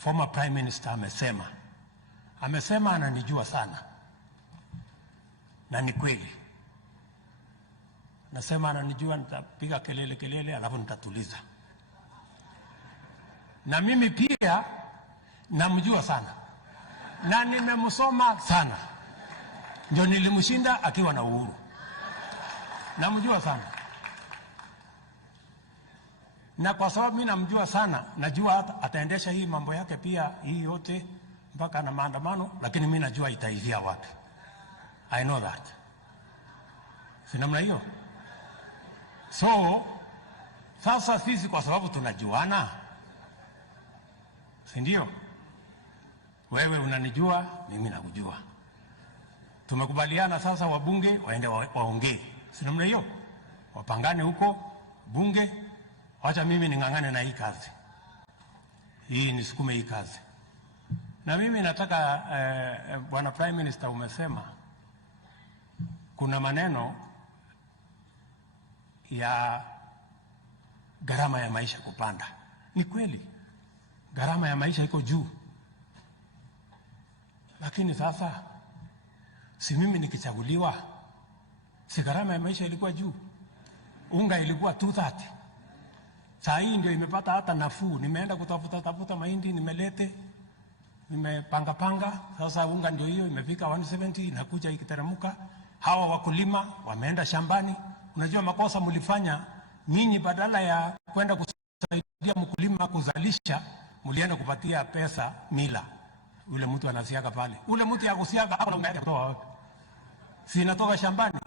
former prime minister amesema ananijua sana, na ni kweli. Nasema ananijua, nitapiga kelele alafu nitatuliza. Na mimi pia namjua sana na nimemsoma sana, ndio nilimshinda akiwa na Uhuru. Namjua sana, na kwa sababu mimi namjua sana, najua ataendesha hii mambo yake pia hii yote mpaka na maandamano, lakini mimi najua itaizia wapi. I know that. Si namna hiyo? So sasa sisi kwa sababu tunajuana, si ndio? Wewe unanijua, mimi nakujua. Tumekubaliana sasa wabunge waende waongee. Si namna hiyo? Wapangane huko bunge, wacha mimi ningangane na hii kazi. Hii nisukume hii kazi. Na mimi nataka Bwana Prime Minister, umesema kuna maneno ya gharama ya maisha kupanda. Ni kweli, gharama ya maisha iko juu. Lakini sasa, si mimi nikichaguliwa, si gharama ya maisha ilikuwa juu? Unga ilikuwa 230. Saa hii ndio imepata hata nafuu. Nimeenda kutafuta mahindi, nimelete, nimepanga. Sasa unga ndio hiyo imefika 170, inakuja ikiteremka. Hawa wakulima wameenda shambani. Unajua makosa mlifanya nyinyi, badala ya kwenda kusaidia mkulima kuzalisha, mlienda kupatia pesa mila. Ule mtu anasiaga pale. Ule mtu ya kusiaga hapo, unaenda kutoa wapi? Si inatoka shambani.